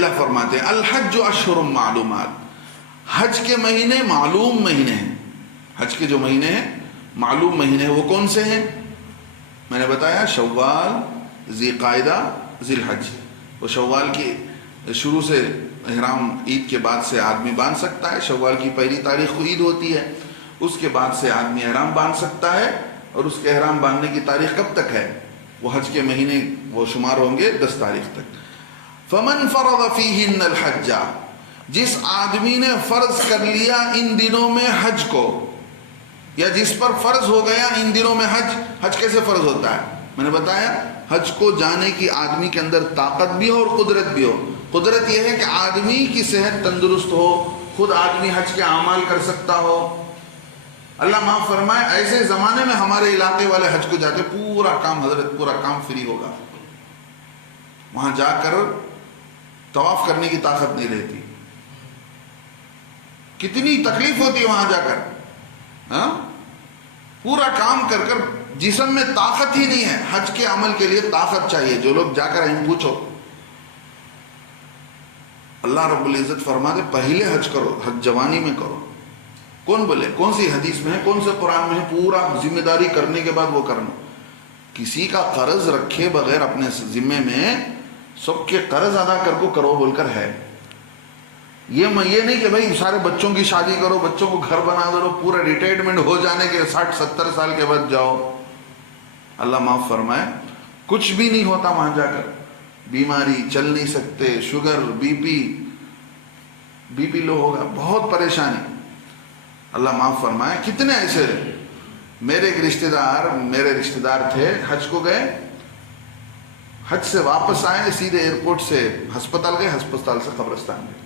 اللہ فرماتے ہیں الحج اشہر معلومات، حج کے مہینے معلوم مہینے ہیں، حج کے جو مہینے ہیں معلوم مہینے ہیں، وہ کون سے ہیں؟ میں نے بتایا شوال، ذی قعدہ، ذی الحج۔ وہ شوال کی شروع سے احرام عید کے بعد سے آدمی باندھ سکتا ہے، شوال کی پہلی تاریخ کو عید ہوتی ہے، اس کے بعد سے آدمی احرام باندھ سکتا ہے، اور اس کے احرام باندھنے کی تاریخ کب تک ہے؟ وہ حج کے مہینے وہ شمار ہوں گے 10 تاریخ تک۔ فمن فرض فیہن الحج، جس آدمی نے فرض کر لیا ان دنوں میں حج کو، یا جس پر فرض ہو گیا ان دنوں میں حج۔ حج کیسے فرض ہوتا ہے؟ میں نے بتایا حج کو جانے کی آدمی کے اندر طاقت بھی ہو اور قدرت بھی ہو۔ قدرت یہ ہے کہ آدمی کی صحت تندرست ہو، خود آدمی حج کے اعمال کر سکتا ہو۔ اللہ معاف فرمائے، ایسے زمانے میں ہمارے علاقے والے حج کو جاتے، پورا کام حضرت پورا کام فری ہوگا، وہاں جا کر طواف کرنے کی طاقت نہیں رہتی، کتنی تکلیف ہوتی ہے وہاں جا کر، ہاں پورا کام کر کر جسم میں طاقت ہی نہیں ہے۔ حج کے عمل کے لیے طاقت چاہیے۔ جو لوگ جا کر ان پوچھو، اللہ رب العزت فرماتے پہلے حج کرو، حج جوانی میں کرو۔ کون بولے؟ کون سی حدیث میں ہے، کون سے قرآن میں ہے پورا ذمہ داری کرنے کے بعد وہ کرنا؟ کسی کا قرض رکھے بغیر اپنے ذمے میں سب کے قرض ادا کر کو کرو بول کر ہے۔ یہ نہیں کہ بھائی سارے بچوں کی شادی کرو، بچوں کو گھر بنا دو، پورا ریٹائرمنٹ ہو جانے کے 60-70 سال کے بعد جاؤ۔ اللہ معاف فرمائے، کچھ بھی نہیں ہوتا وہاں جا کر، بیماری، چل نہیں سکتے، شوگر، بی پی لو ہوگا، بہت پریشانی۔ اللہ معاف فرمائے، کتنے ایسے میرے ایک رشتہ دار تھے، حج کو گئے، حج سے واپس آئے، سیدھے ایئرپورٹ سے ہسپتال گئے، ہسپتال سے قبرستان گئے۔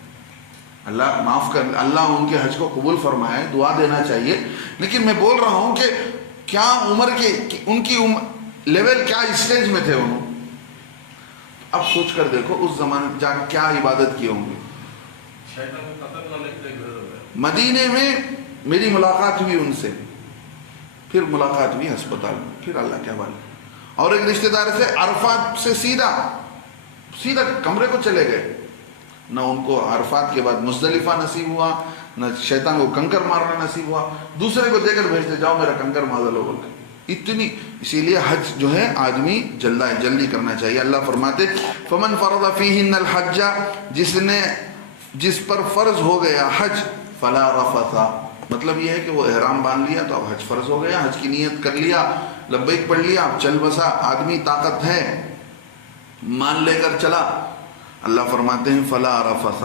اللہ معاف کر، اللہ ان کے حج کو قبول فرمائے، دعا دینا چاہیے۔ لیکن میں بول رہا ہوں کہ کیا عمر کے، ان کی لیول کیا اسٹیج میں تھے انہوں، اب سوچ کر دیکھو اس زمانے جا کیا عبادت کی ہوں گی۔ مدینے میں میری ملاقات ہوئی ان سے، پھر ملاقات ہوئی ہسپتال میں، پھر اللہ کے حوالے۔ اور ایک رشتہ دار سے عرفات سے سیدھا کمرے کو چلے گئے، نہ ان کو عرفات کے بعد مزدلفہ نصیب ہوا، نہ شیطان کو کنکر مارنا نصیب ہوا، دوسرے کو دے کر بھیجتے جاؤ میرا کنکر مار لو بول کر۔ اتنی، اسی لیے حج جو ہے آدمی جلدی کرنا چاہیے۔ اللہ فرماتے فمن فرض فیہن الحج، جس پر فرض ہو گیا حج، فلا رفث، مطلب یہ ہے کہ وہ احرام باندھ لیا تو اب حج فرض ہو گیا، حج کی نیت کر لیا، لبیک پڑھ لیا، اب چل بسا، آدمی طاقت ہے، مان لے کر چلا۔ اللہ فرماتے ہیں فلا رفث،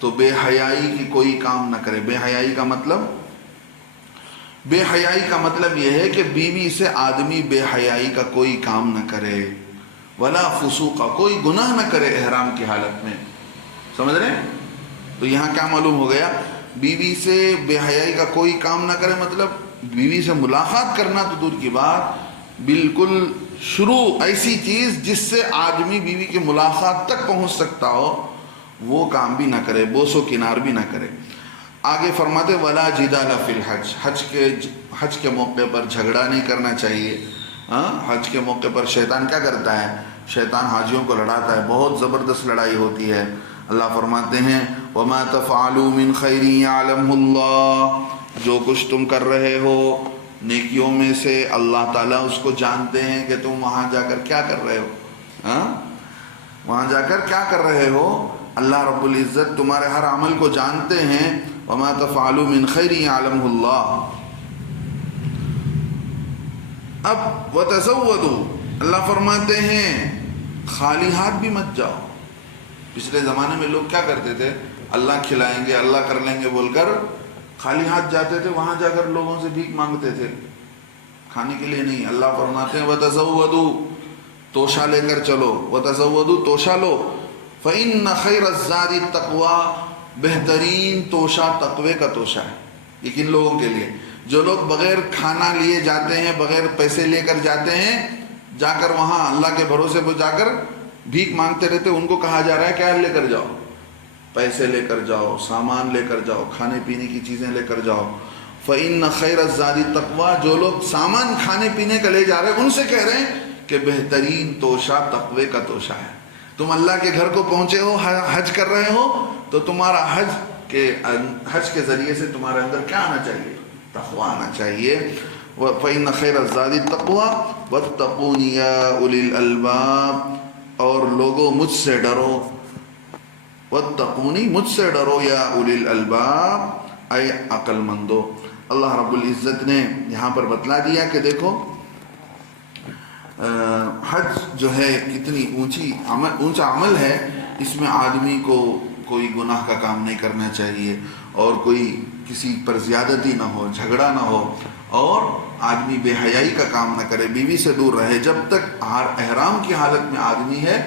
تو بے حیائی کی کوئی کام نہ کرے۔ بے حیائی کا مطلب یہ ہے کہ بیوی سے آدمی بے حیائی کا کوئی کام نہ کرے، ولا فسوق، کوئی گناہ نہ کرے احرام کی حالت میں، سمجھ رہے ہیں؟ تو یہاں کیا معلوم ہو گیا؟ بیوی سے بے حیائی کا کوئی کام نہ کرے، مطلب بیوی سے ملاقات کرنا تو دور کی بات، بالکل شروع ایسی چیز جس سے آدمی بیوی کی ملاقات تک پہنچ سکتا ہو وہ کام بھی نہ کرے، بوس و کنار بھی نہ کرے۔ آگے فرماتے ولا جدال فی الحج، حج کے موقع پر جھگڑا نہیں کرنا چاہیے۔ حج کے موقع پر شیطان کیا کرتا ہے؟ شیطان حاجیوں کو لڑاتا ہے، بہت زبردست لڑائی ہوتی ہے۔ اللہ فرماتے ہیں وما تفعلوا من خیر یعلمہ اللہ، جو کچھ تم کر رہے ہو نیکیوں میں سے اللہ تعالیٰ اس کو جانتے ہیں کہ تم وہاں جا کر کیا کر رہے ہو، وہاں جا کر کیا کر رہے ہو۔ اللہ رب العزت تمہارے ہر عمل کو جانتے ہیں۔ وما تفعلوا من خیر یعلمہ اللہ۔ اب وتزودوا، اللہ فرماتے ہیں خالی ہاتھ بھی مت جاؤ۔ پچھلے زمانے میں لوگ کیا کرتے تھے؟ اللہ کھلائیں گے، اللہ کر لیں گے بول کر خالی ہاتھ جاتے تھے، وہاں جا کر لوگوں سے بھیک مانگتے تھے، کھانے کے لیے نہیں۔ اللہ فرماتے ہیں وتزودوا، توشہ لے کر چلو، وتزودوا، توشہ لو، فإن خیر الزاد التقوی، بہترین توشہ تقوی کا توشہ ہے۔ یہ کن لوگوں کے لیے؟ جو لوگ بغیر کھانا لیے جاتے ہیں، بغیر پیسے لے کر جاتے ہیں، جا کر وہاں اللہ کے بھروسے پہ جا کر بھیک مانگتے رہتے، ان کو کہا جا رہا ہے کیا لے کر جاؤ؟ پیسے لے کر جاؤ، سامان لے کر جاؤ، کھانے پینے کی چیزیں لے کر جاؤ۔ فإن خیر الزاد التقوی، جو لوگ سامان کھانے پینے کا لے جا رہے ہیں ان سے کہہ رہے ہیں کہ بہترین توشہ تقوی کا توشہ ہے۔ تم اللہ کے گھر کو پہنچے ہو، حج کر رہے ہو، تو تمہارا حج کے ذریعے سے تمہارے اندر کیا آنا چاہیے؟ تقوی آنا چاہیے. فَإِنَّ خَيْرَ الزَّادِ التَّقْوَىٰ وَاتَّقُونِ يَا أُولِي الْأَلْبَابِ، اور لوگوں مجھ سے ڈرو، وَاتَّقُونِ مجھ سے ڈرو، یا اولی الالباب اے عقل مندو. اللہ رب العزت نے یہاں پر بتلا دیا کہ دیکھو حج جو ہے کتنی اونچا عمل ہے. اس میں آدمی کو کوئی گناہ کا کام نہیں کرنا چاہیے، اور کوئی کسی پر زیادتی نہ ہو، جھگڑا نہ ہو، اور آدمی بے حیائی کا کام نہ کرے، بیوی سے دور رہے. جب تک احرام کی حالت میں آدمی ہے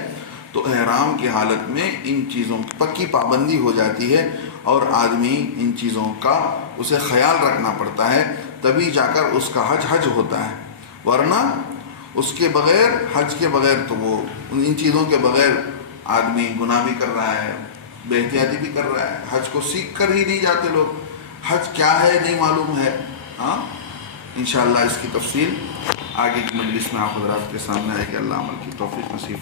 تو احرام کی حالت میں ان چیزوں کی پکی پابندی ہو جاتی ہے، اور آدمی ان چیزوں کا اسے خیال رکھنا پڑتا ہے، تبھی جا کر اس کا حج ہوتا ہے. ورنہ اس کے بغیر، حج کے بغیر، تو وہ ان چیزوں کے بغیر آدمی گناہ بھی کر رہا ہے، بے احتیاطی بھی کر رہا ہے. حج کو سیکھ کر ہی نہیں جاتے لوگ، حج کیا ہے نہیں معلوم ہے. ہاں انشاءاللہ اس کی تفصیل آگے کی مجلس میں آپ حضرات کے سامنے آئے گی. اللہ عمل کی توفیق نصیب فرمائے.